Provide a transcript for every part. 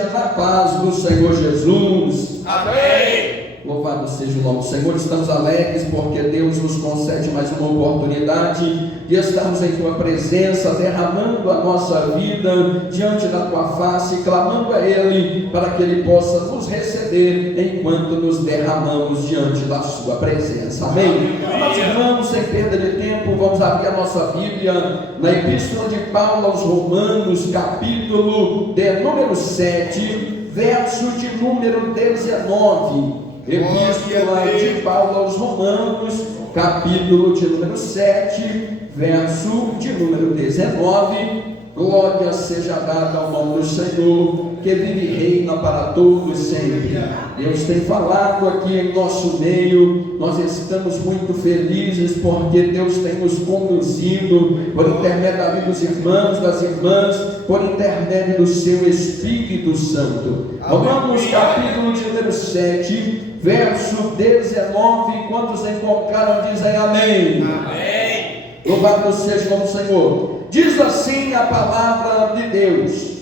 igreja, na paz do Senhor Jesus. Amém. Louvado seja o nome do Senhor. Estamos alegres porque Deus nos concede mais uma oportunidade de estarmos em Tua presença, derramando a nossa vida diante da Tua face, clamando a Ele para que Ele possa nos receber enquanto nos derramamos diante da Sua presença. Amém? Nós vamos, sem perda de tempo, vamos abrir a nossa Bíblia na Epístola de Paulo aos Romanos, capítulo de número 7, verso de número 19. Epístola de Paulo aos Romanos, capítulo de número 7, verso de número 19. Glória seja dada ao nome do Senhor, que vive e reina para todos sempre. Deus tem falado aqui em nosso meio. Nós estamos muito felizes porque Deus tem nos conduzido por intermédio da vida dos irmãos, das irmãs, por intermédio do seu Espírito Santo. Romanos capítulo de número 7, verso 19. Quantos encontraram dizem amém. Amém. Louvado seja o nome do Senhor. Diz assim a palavra de Deus: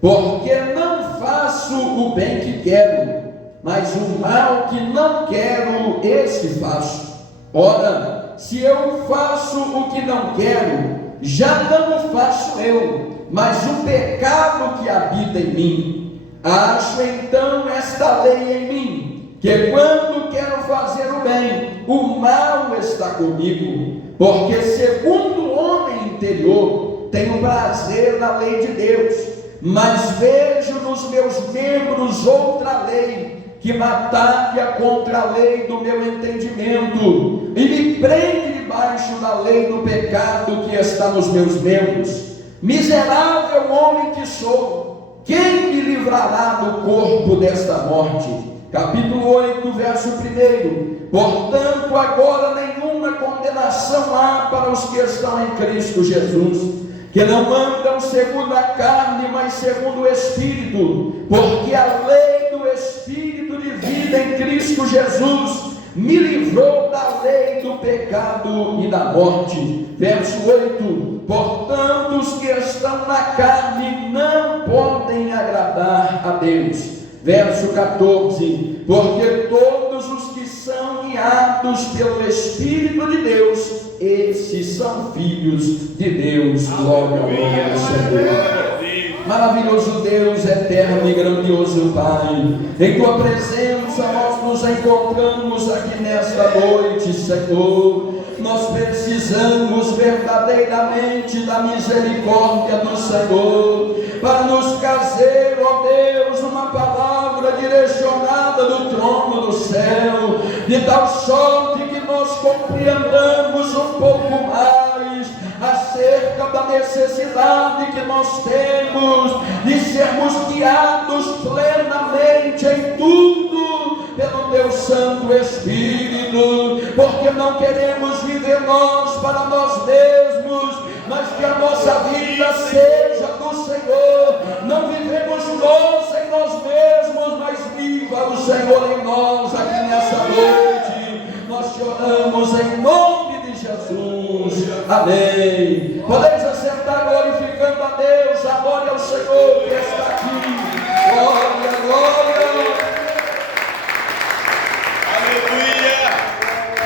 porque não faço o bem que quero, mas o mal que não quero, esse faço. Ora, se eu faço o que não quero, já não o faço eu, mas o pecado que habita em mim. Acho então esta lei em mim, que quando quero fazer o bem, o mal está comigo. Porque segundo o homem interior, tenho prazer na lei de Deus, mas vejo nos meus membros outra lei, que batalha contra a lei do meu entendimento, e me prende debaixo da lei do pecado que está nos meus membros. Miserável homem que sou, quem me livrará do corpo desta morte? Capítulo 8, verso 1. Portanto, agora nenhuma condenação há para os que estão em Cristo Jesus, que não andam segundo a carne, mas segundo o Espírito, porque a lei do Espírito de vida em Cristo Jesus me livrou da lei do pecado e da morte. Verso 8. Portanto, os que estão na carne não podem agradar a Deus. Verso 14. Porque todos os que são guiados pelo Espírito de Deus, esses são filhos de Deus. Glória ao nome do Senhor. Maravilhoso Deus, eterno e grandioso Pai, em Tua presença nós nos encontramos aqui nesta noite, Senhor. Nós precisamos verdadeiramente da misericórdia do Senhor, para nos trazer, ó Deus, uma palavra direcionada do trono do céu, de tal sorte que nós compreendamos um pouco mais acerca da necessidade que nós temos de sermos guiados plenamente em tudo pelo Teu Santo Espírito, porque não queremos viver nós para nós mesmos, mas que a nossa vida seja do Senhor. Não vivemos nós em nós mesmos, mas viva o Senhor em nós aqui nessa noite. Nós te oramos em nome de Jesus. Amém. Podeis acertar glorificando a Deus. Adore ao Senhor que está aqui. Glória, glória. Aleluia.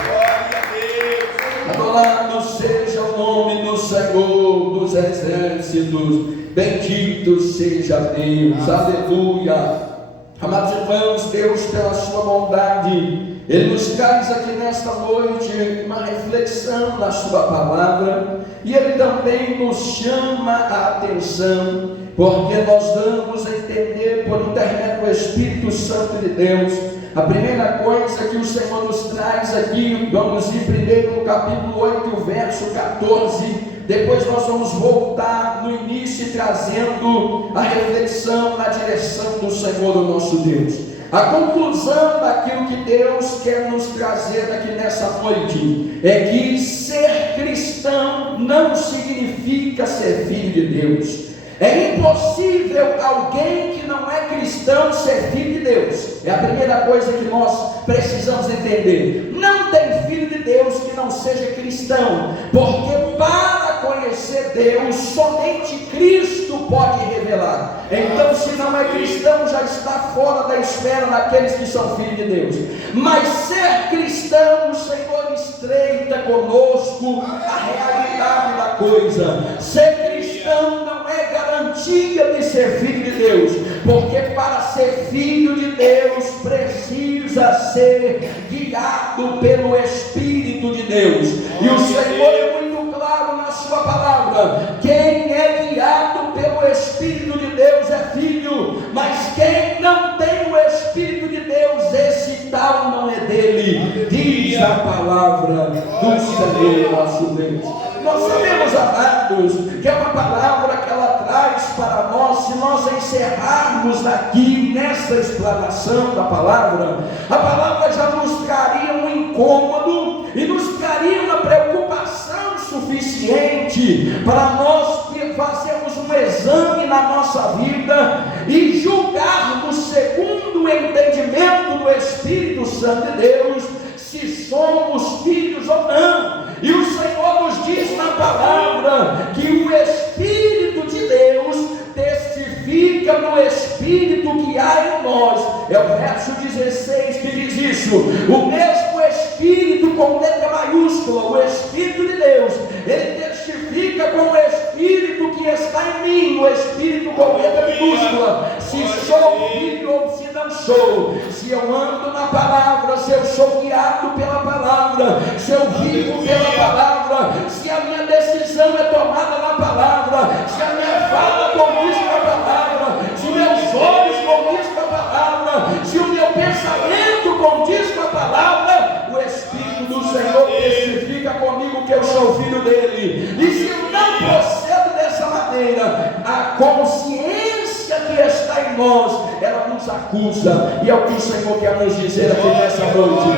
Glória a Deus. Adorado seja o nome do Senhor dos exércitos. Bendito seja Deus. Aleluia. Amados irmãos, Deus, pela sua bondade, Ele nos traz aqui nesta noite uma reflexão na sua palavra, e Ele também nos chama a atenção, porque nós vamos entender por intermédio do Espírito Santo de Deus. A primeira coisa que o Senhor nos traz aqui, vamos ir primeiro no capítulo 8, verso 14, depois nós vamos voltar no início trazendo a reflexão na direção do Senhor, o nosso Deus. A conclusão daquilo que Deus quer nos trazer aqui nessa noite é que ser cristão não significa ser filho de Deus. É impossível alguém que não é cristão ser filho de Deus. É a primeira coisa que nós precisamos entender. Não tem filho de Deus que não seja cristão, porque para conhecer Deus, somente Cristo pode revelar. Então, se não é cristão, já está fora da esfera daqueles que são filhos de Deus. Mas ser cristão, o Senhor estreita conosco a realidade da coisa. Ser cristão não é garantia de ser filho de Deus, porque para ser filho de Deus precisa ser guiado pelo Espírito de Deus. E o Senhor é muito claro na sua palavra: quem é guiado pelo Espírito de Deus é filho, mas quem não tem o Espírito de Deus, esse tal não é dele, diz a palavra do Senhor nosso Deus. Nós sabemos, amados, que é uma palavra que ela traz para nós. Se nós encerrarmos aqui nessa explanação da palavra, a palavra já nos traria um incômodo e nos traria uma preocupação suficiente para nós fazermos um exame na nossa vida e julgarmos segundo o entendimento do Espírito Santo de Deus se somos filhos ou não. E o Senhor nos diz na palavra que o Espírito de Deus testifica no Espírito que há em nós. É o verso 16 que diz isso. O mesmo Espírito com letra maiúscula, o Espírito de Deus, ele testifica com o Espírito que está em mim, o Espírito com letra minúscula, se sou filho ou se não sou, se eu ando na palavra, se eu sou guiado pela palavra, se eu vivo pela palavra, se a minha decisão é tomada na palavra, se a minha fala condiz com a palavra, se meus olhos condiz com a palavra, se o meu pensamento condiz com a palavra, o Espírito do Senhor testifica comigo que eu sou filho dele. E se eu não procedo dessa maneira, a consciência que está em nós, ela nos acusa. E é o que o Senhor quer nos dizer aqui nessa noite: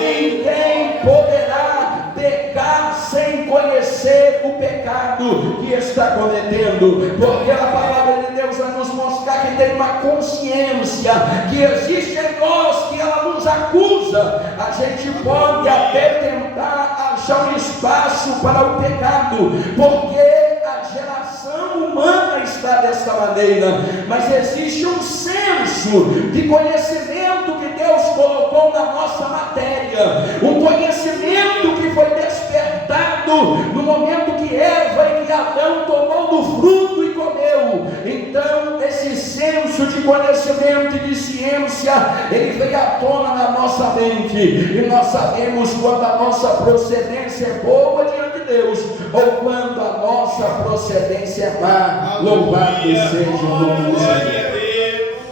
ninguém poderá pecar sem conhecer o pecado que está cometendo, porque a palavra de Deus vai nos mostrar que tem uma consciência que existe em nós, que ela nos acusa. A gente pode até tentar achar um espaço para o pecado, porque a geração humana está desta maneira, mas existe um senso de conhecimento que Deus colocou na nossa matéria, um conhecimento que foi despertado no momento que Eva e que Adão tomou do fruto e comeu. Então esse senso de conhecimento e de ciência, ele veio à tona na nossa mente, e nós sabemos quando a nossa procedência é boa diante de Deus, ou quando a nossa procedência é má. Louvado seja o nome do Senhor.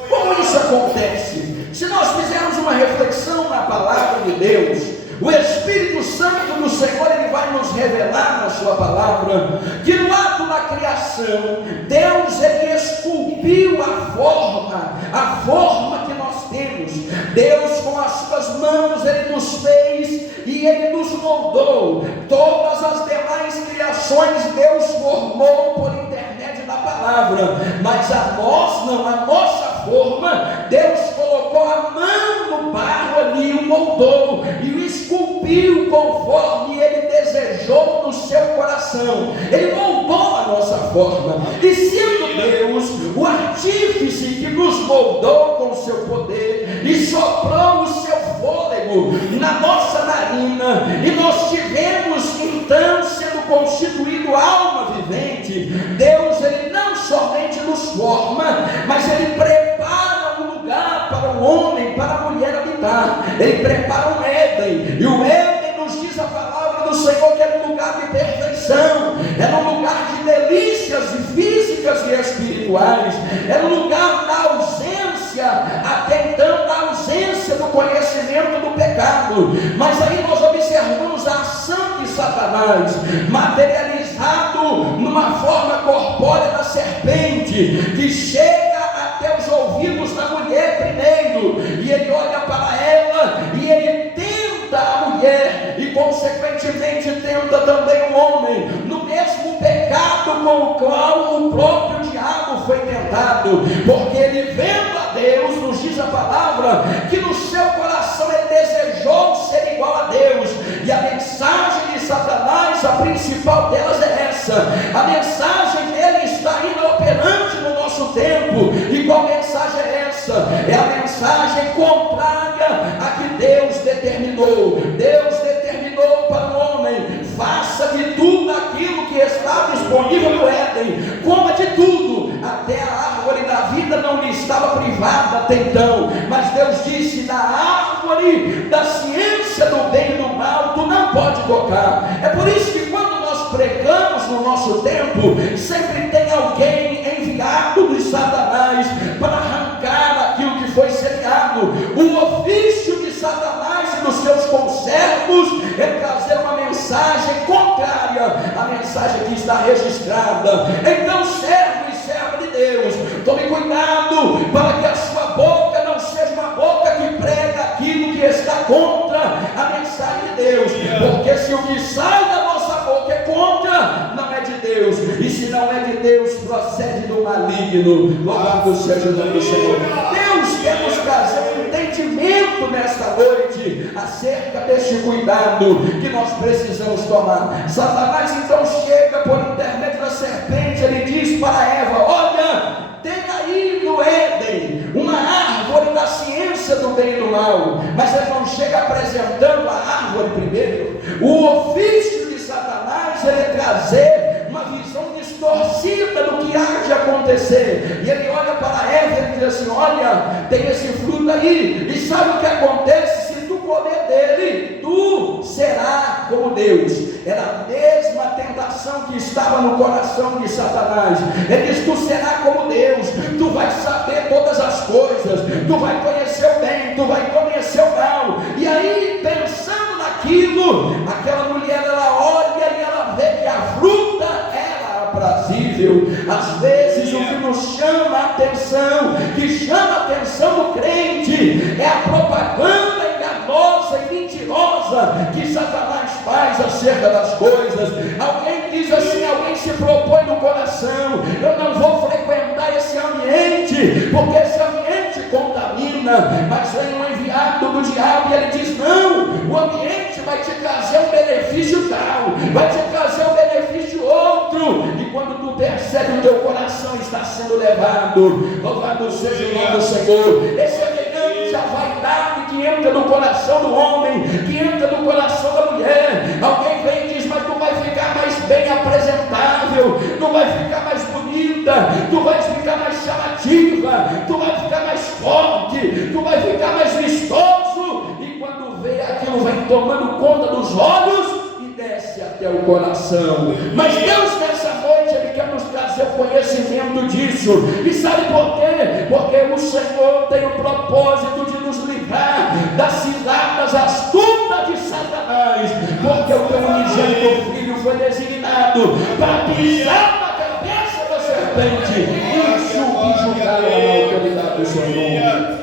Como isso acontece? Se nós fizermos uma reflexão na palavra de Deus, o Espírito Santo do Senhor, ele vai nos revelar na sua palavra que no ato da criação, Deus, ele esculpiu a forma que nós temos. Deus, com as suas mãos, ele nos fez e ele nos moldou. Todas as demais criações Deus formou por intermédio da palavra, mas a nós não, a nossa forma, Deus colocou a mão no barro ali, o moldou e o esculpiu conforme ele desejou no seu coração. Ele moldou a nossa forma, e sendo Deus o artífice que nos moldou com o seu poder e soprou o seu fôlego na nossa narina, e nós tivemos então, sendo constituído alma vivente, Deus, ele não somente nos forma, mas ele prepara um lugar para o homem, para a mulher habitar. Ele prepara um Éden, e o Éden, nos diz a palavra do Senhor, que é um lugar de perfeição, é um lugar de delícias físicas e espirituais, é um lugar da ausência, até então da ausência do conhecimento do pecado. Mas aí nós observamos a ação de Satanás materializado numa forma corpórea da serpente, que chega até os ouvidos da mulher primeiro, e ele olha para ela e ele tenta a mulher, e consequentemente tenta também o homem, no mesmo pecado com o qual o próprio diabo foi tentado, porque ele, vendo a Deus, nos diz a palavra que no seu coração ele desejou ser igual a Deus. E a mensagem de Satanás, a principal delas é essa: essa. A mensagem dele está ainda operante no nosso tempo. E qual mensagem é essa? É a mensagem contrária a que Deus determinou. Deus determinou para o homem: faça de tudo aquilo que está disponível no Éden, coma de tudo, até a árvore da vida não lhe estava privada até então, mas Deus disse: da árvore da ciência do bem e do mal tu não pode tocar. É por isso que quando nós pregamos no nosso tempo, sempre tem alguém enviado de Satanás para arrancar aquilo que foi semeado. O ofício de Satanás e dos seus conservos é trazer uma mensagem contrária à mensagem que está registrada. Então, servo e serva de Deus, tome cuidado para que a sua boca não seja uma boca que prega aquilo que está contra a mensagem de Deus, porque se o que sai da nossa boca é contra, não é de Deus, e se não é de Deus, procede do maligno. Louvado seja o nome do Senhor. Deus quer nos trazer um entendimento nesta noite acerca deste cuidado que nós precisamos tomar. Satanás então chega por intermédio da serpente, ele diz para Eva: olha, tem aí no Éden uma árvore da ciência do bem e do mal. Mas ele não chega apresentando a árvore primeiro. O ofício de Satanás é trazer uma visão distorcida do que há de acontecer. E ele olha para Eva e diz assim: olha, tem esse fruto aí, e sabe o que acontece? Se tu comer dele, tu serás como Deus. Era a mesma tentação que estava no coração de Satanás. Ele diz: tu serás como Deus, tu vais saber todas as coisas, tu vais conhecer o bem, tu vais conhecer o mal. E aí, pensando naquilo, aquela mulher, ela olha e ela vê que a fruta era aprazível. Às vezes o que nos chama a atenção, que chama a atenção do crente, é a propaganda enganosa e mentirosa que Satanás faz acerca das coisas. Alguém diz assim, alguém se propõe no coração: eu não vou frequentar esse ambiente, porque esse ambiente contamina. Mas vem um enviado do diabo e ele diz: não, o ambiente vai te trazer um benefício tal, vai te trazer um benefício outro. E quando tu percebe, o teu coração está sendo levado. Louvado seja o nome do Senhor. Esse ambiente, a vaidade que entra no coração do homem, que entra no coração da mulher. Alguém vem e diz: mas tu vai ficar mais bem apresentável, tu vai ficar mais bonita, tu vai ficar mais chamativa, tu vai ficar mais forte, tu vai ficar mais vistoso. E quando vê, aquilo vem tomando conta dos olhos e desce até o coração. Mas Deus, nessa noite, Ele quer nos trazer o conhecimento disso. E sabe por quê? Porque o Senhor tem o propósito de nos livrar das ciladas astutas de Satanás. Porque o teu unigênito Filho foi designado para pisar na cabeça da serpente e julgar a autoridade do Senhor.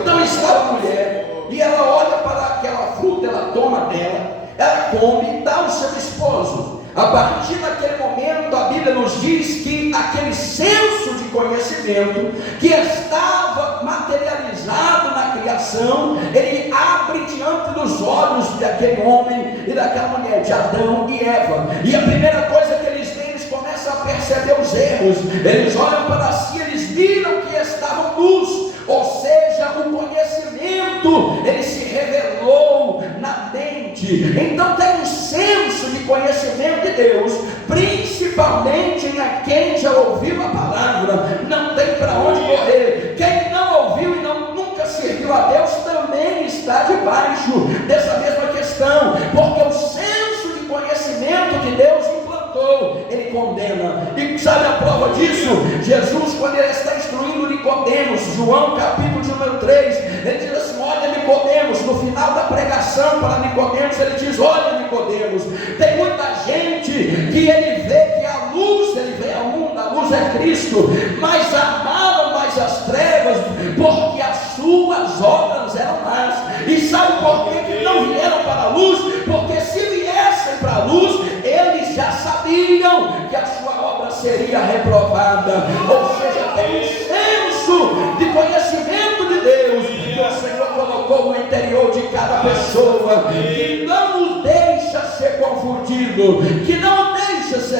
Então está a mulher, e ela olha para aquela fruta, ela toma dela, ela come e dá ao seu esposo. A partir daquele momento, a Bíblia nos diz que aquele senso de conhecimento que estava materializado na criação, ele abre diante dos olhos daquele homem e daquela mulher, de Adão e Eva. E a primeira coisa que eles veem, eles começam a perceber os erros. Eles olham para si, eles viram que estavam nus. Ou seja, o conhecimento, ele se revelou na mente. Então tem um senso de conhecimento de Deus, principalmente em quem já ouviu a palavra. Não tem para onde correr. Quem não ouviu e nunca serviu a Deus também está debaixo dessa mesma questão, porque o senso de conhecimento que Deus implantou, ele condena. E sabe a prova disso? Jesus, quando ele está instruindo Nicodemos, João capítulo número 3, ele diz assim: olha, Nicodemos, no final da pregação para Nicodemos, ele diz: olha, Nicodemos, tem muita gente que ele vê que a luz, ele vê ao mundo, a luz é Cristo, mas amaram mais as trevas, porque as suas obras eram más. E sabe por que não vieram para a luz? Porque se viessem para a luz, eles já sabiam que a sua obra seria reprovada. Ou seja, tem um senso de conhecimento de Deus que o Senhor colocou no interior de cada pessoa, que não nos deixa ser confundido, que não deixa ser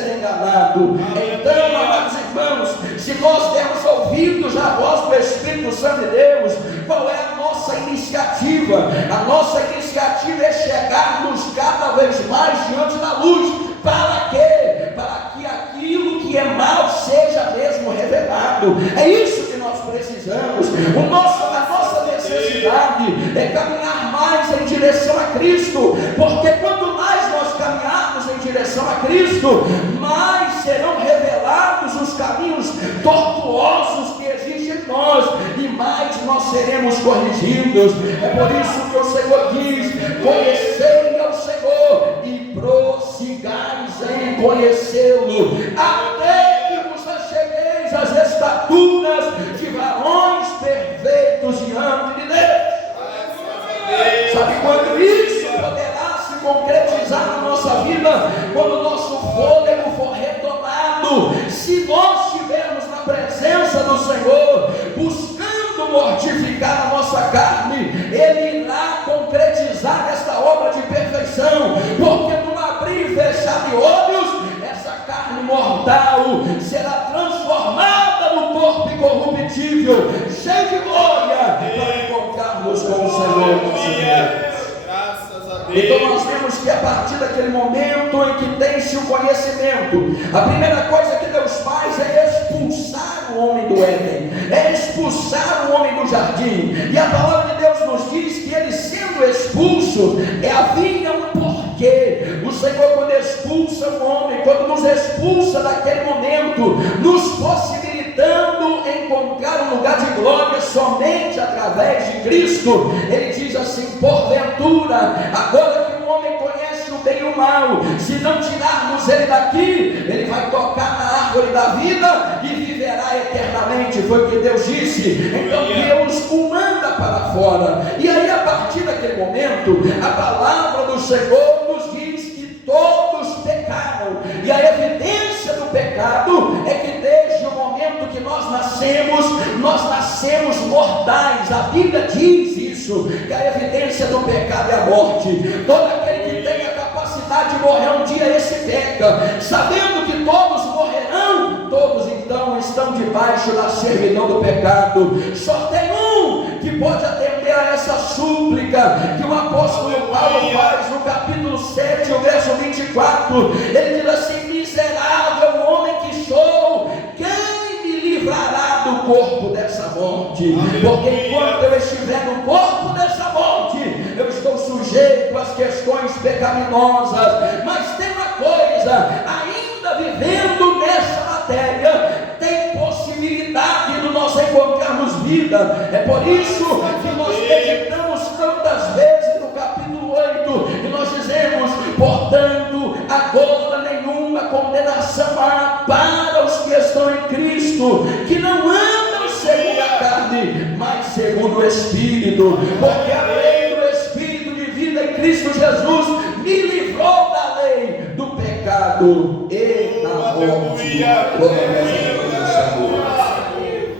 pecado. Então, amados irmãos, se nós dermos ouvidos à voz do Espírito Santo de Deus, qual é a nossa iniciativa? A nossa iniciativa é chegarmos cada vez mais diante da luz. Para quê? Para que aquilo que é mal seja mesmo revelado. É isso que nós precisamos. A nossa necessidade é caminhar mais em direção a Cristo, porque quanto mais nós caminharmos em direção a Cristo, mais serão revelados os caminhos tortuosos que existem em nós, e mais nós seremos corrigidos. É por isso que o Senhor diz: conhecei ao Senhor e prossigais em conhecê-lo, até que vos achegueis às estaturas de varões perfeitos diante de Deus. Sabe quando isso poderá se concretizar na nossa vida? Quando o nosso fôlego for retomado. Se nós estivermos na presença do Senhor, buscando mortificar a nossa carne, Ele irá concretizar esta obra de perfeição, porque no abrir e fechar de olhos, essa carne mortal será transformada no corpo incorruptível, cheio de glória, para encontrarmos com o Senhor. Então nós vemos que a partir daquele momento em que tem-se o conhecimento, a primeira coisa que Deus faz é expulsar o homem do Éden, é expulsar o homem do jardim. E a palavra de Deus nos diz que ele sendo expulso, havia um porquê. O Senhor, quando expulsa o homem, quando nos expulsa daquele momento, nos possibilitando encontrar um lugar de glória somente através de Cristo, ele diz assim: porventura, agora que o homem conhece o bem e o mal, se não tirarmos ele daqui, ele vai tocar na árvore da vida e viverá eternamente. Foi o que Deus disse. Então Deus o manda para fora. E aí, a partir daquele momento, a palavra do Senhor nos diz que todos pecaram. E a evidência do pecado é que desde o momento que nós nascemos mortais. A Bíblia diz isso, que a evidência do pecado é a morte. Todo aquele que tem a capacidade de morrer um dia, esse peca. Sabendo que todos morrerão, todos então estão debaixo da servidão do pecado. Só tem um que pode atender a essa súplica que o apóstolo Paulo faz no capítulo 7, o verso 24. Ele diz assim: miserável homem que sou, quem me livrará do corpo dessa morte? Porque enquanto eu estiver no corpo dessa morte, eu estou sujeito às questões pecaminosas. Mas tem uma coisa: ainda vivendo nessa matéria, tem possibilidade de nós encontrarmos vida. É por isso que nós meditamos tantas vezes no capítulo 8, e nós dizemos: portanto, agora nenhuma condenação há para os que estão em Cristo, que não andam segundo a carne, mas segundo o Espírito. Porque a lei do Espírito de vida em Cristo Jesus me livrou da lei do pecado e da morte.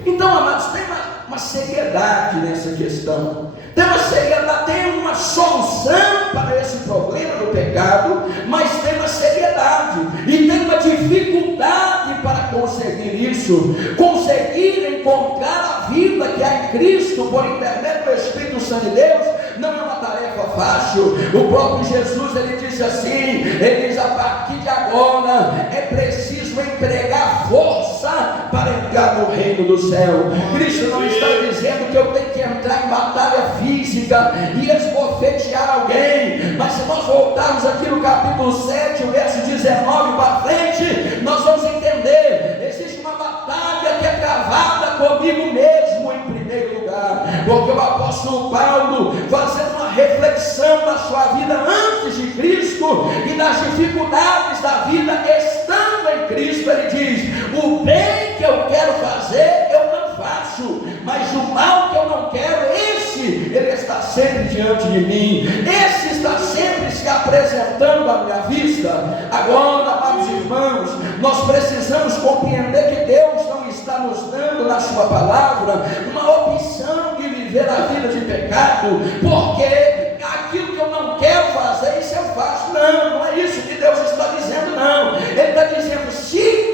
Então, amados, tem uma seriedade nessa questão. Tem uma seriedade, tem uma solução para esse problema do pecado, mas tem uma seriedade e tem uma dificuldade para conseguir isso. Conseguir encontrar a vida que há em Cristo por intermédio do Espírito Santo de Deus não é uma tarefa fácil. O próprio Jesus, ele disse assim, ele diz: a partir de agora é preciso empregar força para entrar no reino do céu. Cristo não está dizendo que eu tenho que entrar em batalha física e esbofetear alguém, mas se nós voltarmos aqui no capítulo 7, o verso 19 para frente, nós vamos entender: existe uma batalha que é travada comigo mesmo em primeiro lugar, porque o apóstolo Paulo, fazendo uma reflexão da sua vida antes de Cristo e das dificuldades da vida estando em Cristo, ele diz: o bem que eu quero fazer eu não faço, mas o mal que eu não quero, esse ele está sempre diante de mim, esse está sempre se apresentando à minha vista. Agora, amados irmãos, nós precisamos compreender que Deus não está nos dando na sua palavra uma opção de viver a vida de pecado, porque aquilo que eu não quero fazer, isso eu faço. Não é isso que Deus está dizendo, não. Ele está dizendo: se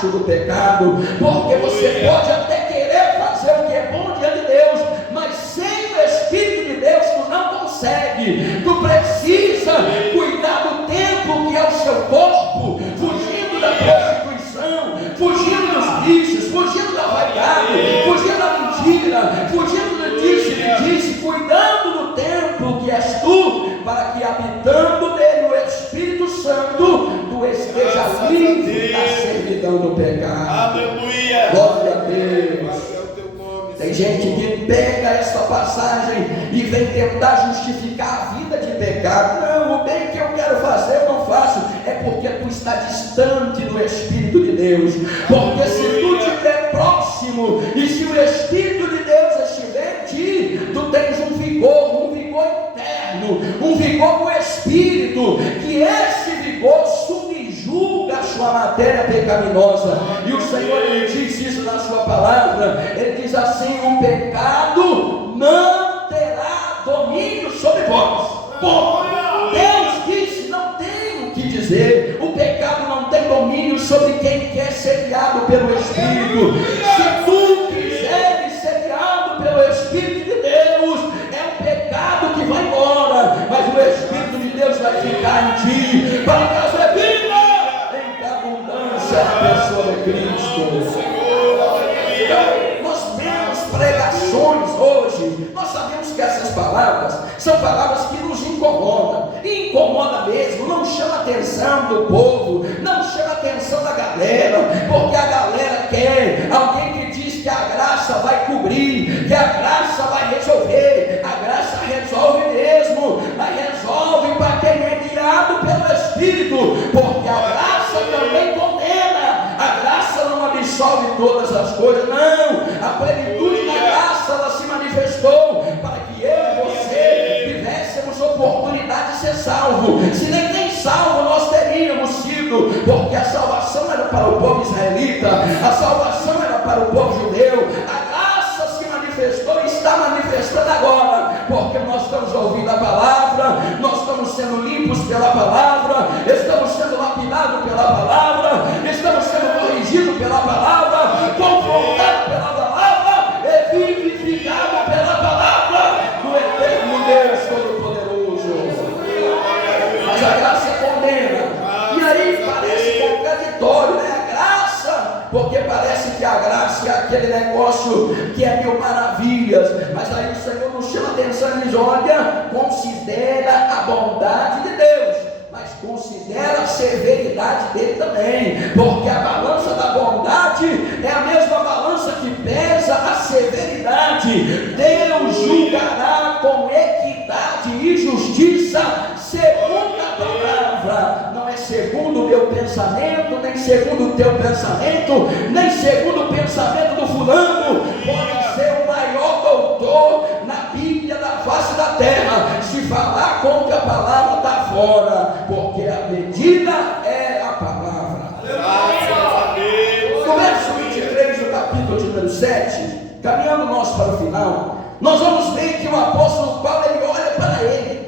debaixo do pecado, porque você pode até querer fazer o que é bom diante de Deus, mas sem o Espírito de Deus tu não consegue. Tu precisa cuidar do tempo que é o seu corpo, fugindo da prostituição, fugindo dos vícios, fugindo da vaidade, fugindo da mentira, fugindo do disse, cuidando do tempo que és tu, para que habitando nele o Espírito Santo, tu esteja livre da servidão do pecado. Aleluia. Glória a Deus. Tem gente que pega essa passagem e vem tentar justificar a vida de pecado. Não, o bem que eu quero fazer eu não faço. É porque tu está distante do Espírito de Deus. Porque se tu estiver próximo e se o Espírito de Deus estiver em ti, tu tens um vigor interno, um vigor do Espírito, que esse vigor subjuga a sua matéria pecaminosa. E o Senhor, ele diz isso na sua palavra. Ele diz assim: o pecado não terá domínio sobre vós. Bom, Deus disse, não tem o que dizer. O pecado não tem domínio sobre quem quer ser guiado pelo Espírito. Se tu quiseres ser guiado pelo Espírito de Deus, é o pecado que vai embora, mas o Espírito de Deus vai ficar em ti, para que a sua vida em abundância na pessoa de Cristo. Nós vemos pregações hoje, nós sabemos que essas palavras são palavras que nos incomodam, e incomoda mesmo, não chama a atenção do povo, não chama a atenção da galera, porque a galera quer alguém que diz que a graça vai cobrir, que a graça vai resolver. A graça resolve mesmo, mas resolve para quem é guiado pelo Espírito, porque a graça também condena. A graça não absolve todas as coisas, não. A plenitude da graça, ela se manifestou para que eu e você tivéssemos oportunidade de ser salvo. Se nem salvo nós teríamos sido, porque a salvação era para o povo israelita, a salvação era para o povo judeu. A graça se manifestou e está manifestando agora, porque nós estamos ouvindo a palavra, nós estamos sendo limpos pela palavra, estamos sendo lapidados pela palavra, estamos sendo corrigidos pela palavra, confrontados pela palavra e vivificados pela palavra do eterno Deus Todo-Poderoso. Mas a graça condena, e aí parece contraditório, né? A graça, porque parece que a graça é aquele negócio que é mil maravilhas, mas aí o Senhor nos chama a atenção e diz: olha, considera a bondade de Deus, mas considera a severidade dele também, porque a balança da bondade é a mesma balança que pesa a severidade. Deus julgará com equidade e justiça segundo a palavra, não é segundo o meu pensamento, nem segundo o teu pensamento, nem segundo o pensamento do fulano. Pode ser o maior doutor na Bíblia da face da terra, se falar contra a palavra está fora, porque a medida é a palavra. No verso 23 do capítulo de número 7, caminhando nós para o final, nós vamos ver que o apóstolo Paulo, ele olha para ele.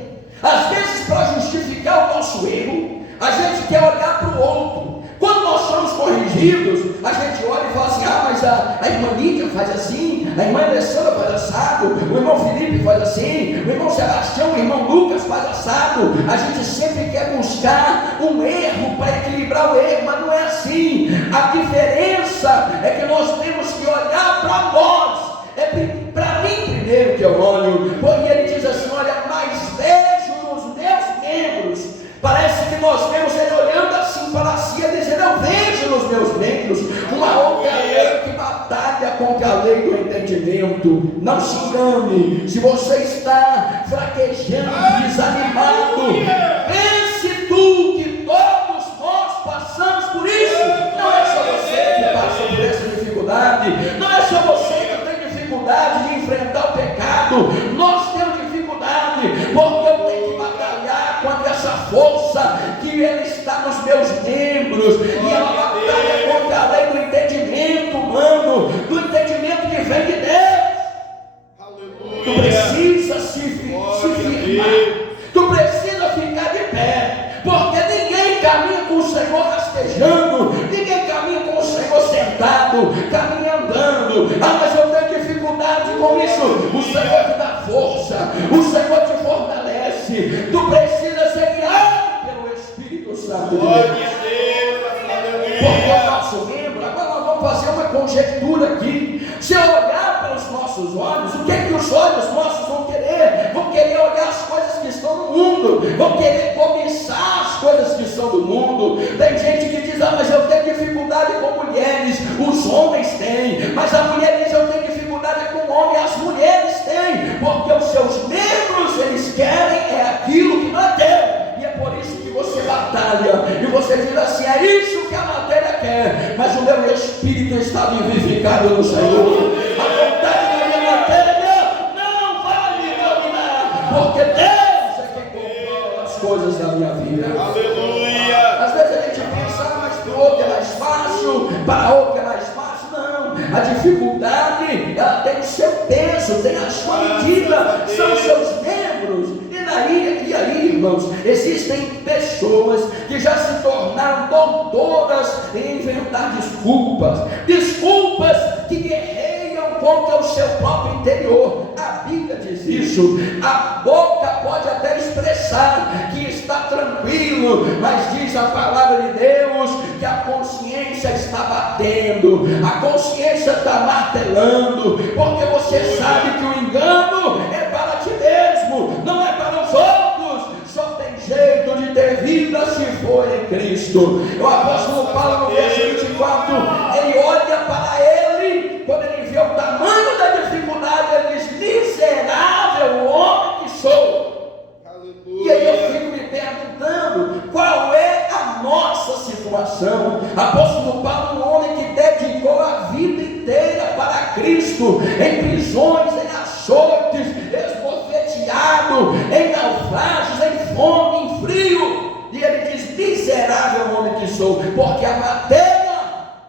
Às vezes, para justificar o nosso erro, a gente quer olhar para o outro. Quando nós somos corrigidos, a gente olha e fala assim: ah, mas a irmã Lídia faz assim, a irmã Alessandra faz assado, o irmão Felipe faz assim, o irmão Sebastião, o irmão Lucas faz assado. A gente sempre quer buscar um erro para equilibrar o erro, mas não é assim. A diferença é que nós temos que olhar para nós. É para mim primeiro que eu olho, porque ele diz assim: olha, mas vejo nos meus membros. Parece que nós vemos ele olhando assim para si e dizendo: eu vejo nos meus membros uma outra lei que batalha contra a lei do entendimento. Não se engane, se você está fraquejando, desanimado, pense tu que todos nós passamos por isso. Não é só você que passa por essa dificuldade, não é só você que tem dificuldade de enfrentar o pecado. Nós temos dificuldade, porque eu tenho que batalhar contra essa força que ele está nos meus membros, e ela batalha contra a lei do entendimento humano, do entendimento que vem de Deus. Aleluia. Tu precisa se firmar, tu precisa ficar de pé, porque ninguém caminha com o Senhor rastejando, ninguém caminha com o Senhor falando: ah, mas eu tenho dificuldade com isso. O Senhor te dá força, o Senhor te fortalece. Tu precisa ser guiado pelo Espírito Santo de Deus. Porque o nosso membro, agora nós vamos fazer uma conjectura aqui. Se eu olhar para os nossos olhos, o que é que os olhos nossos vão querer? Vão querer olhar as coisas que estão no mundo, vão querer cobiçar as coisas que estão do mundo. Tem gente que diz: ah, mas eu tenho dificuldade com mulheres. Os homens têm, mas a mulher diz: eu tenho dificuldade com o homem. As mulheres têm, porque os seus membros, eles querem aquilo que não é teu. E é por isso que você batalha, e você diz assim: é isso que a matéria quer, mas o meu espírito está vivificado no Senhor. A vontade da minha matéria não vai me dominar, porque Deus é quem controla as coisas da minha vida. Aleluia! Às vezes a gente pensa: ah, mas para o outro é mais fácil, para outro é mais fácil. Não, a dificuldade, ela tem o seu peso, tem a sua medida, são os seus membros. E aí, irmãos, existem pessoas que já se tornaram doutoras em inventar desculpas que guerreiam contra o seu próprio interior. A Bíblia diz isso. A boca pode até expressar que está tranquilo, mas diz a palavra de Deus que a consciência está batendo, a consciência está martelando, porque você sabe que o engano é para ti mesmo, não é para os outros. Só tem jeito de ter vida se for em Cristo. O apóstolo Paulo, no verso 24, ele olha para ele, quando ele vê o tamanho da dificuldade, ele diz: miserável homem que sou. Aleluia. E aí eu fico me perguntando: qual é a nossa situação? Apóstolo Paulo, um homem que dedicou a vida inteira para Cristo, em prisões, em açoites, esbofeteado, em naufrágios, em fome, em frio, e ele diz: miserável homem que sou, porque a matéria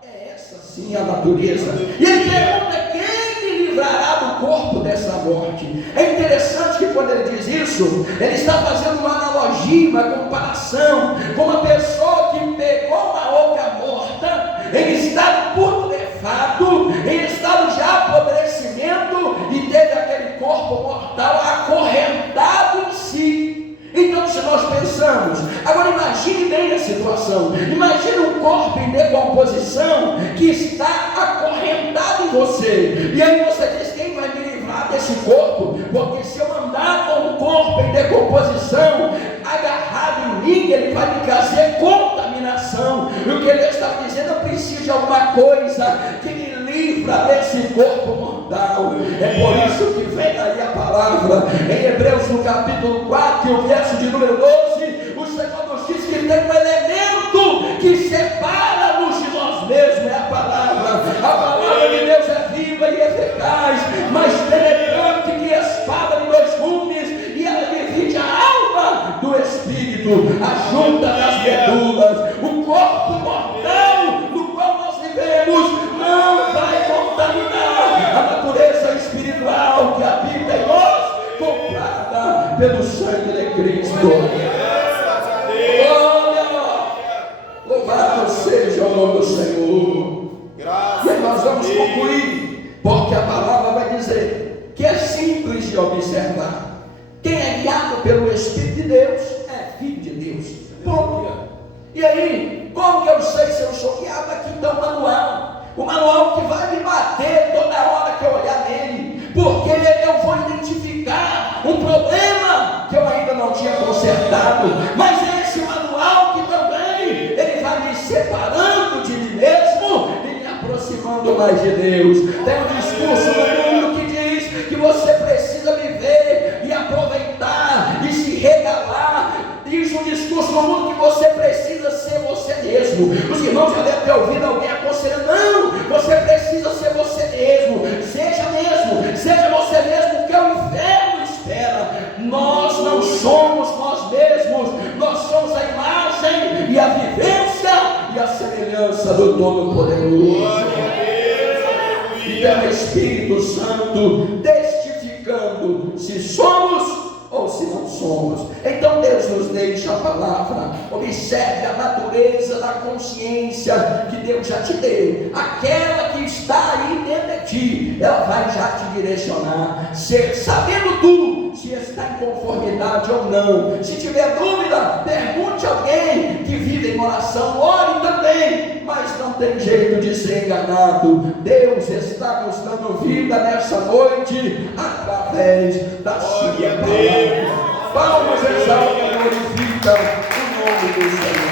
é essa sim, a natureza. E ele pergunta: quem me livrará do corpo dessa morte? É interessante que quando ele diz isso, ele está fazendo uma analogia, uma comparação com uma pessoa que pegou uma oca morta, em estado putrefato, em estado de apodrecimento, e teve aquele corpo mortal acorrentado em si. Então, se nós pensamos, agora imagine bem a situação, imagine um corpo em decomposição que está acorrentado em você, e aí você diz: quem vai me livrar desse corpo? Porque se eu andar com o corpo em decomposição agarrado em mim, ele vai me trazer contaminação. E o que ele está dizendo: eu preciso de alguma coisa que me livra desse corpo mortal. É por isso que vem aí a palavra em Hebreus no capítulo 4, o verso de número 12, o Senhor nos diz que tem um elemento que separa-nos de nós mesmos, é a palavra. A palavra de Deus é viva e eficaz, mais penetrante que espada de dois gumes, e ela divide a alma do espírito, a junta das medulas. O corpo mortal no qual nós vivemos não vai contaminar a natureza espiritual que habita em nós, comprada pelo sangue de Cristo. Glória! Louvado seja o nome do Senhor. E aí nós vamos concluir, porque a palavra vai dizer que é simples de observar. Quem é guiado pelo Espírito de Deus é filho de Deus. Ponto. E aí, como que eu sei se eu sou guiado? Aqui está o manual que vai me bater toda hora que eu olhar nele, porque eu vou identificar um problema que eu ainda não tinha consertado, mas é esse manual que também ele vai me separando de mim mesmo e me aproximando mais de Deus. Tem um discurso no mundo que diz que você precisa viver e aproveitar e se regalar. Diz um discurso no mundo que você precisa ser você mesmo. Os irmãos já devem ter ouvido alguém aconselhando: não, você precisa ser você mesmo, seja você mesmo, que o inferno espera. Nós não somos nós mesmos, nós somos a imagem e a vivência e a semelhança do Todo-Poderoso. E pelo Espírito Santo testificando se somos ou se não somos. Então Deus nos deixa a palavra. Observe a natureza da consciência que Deus já te deu, aquela que está aí dentro de ti. Ela vai já te direcionar, sabendo tudo, se está em conformidade ou não. Se tiver dúvida, pergunte a alguém que vive em oração, ore também, mas não tem jeito de ser enganado. Deus está nos dando vida nessa noite através da sua palavra. Palmas, exalta, glorifica o nome do Senhor.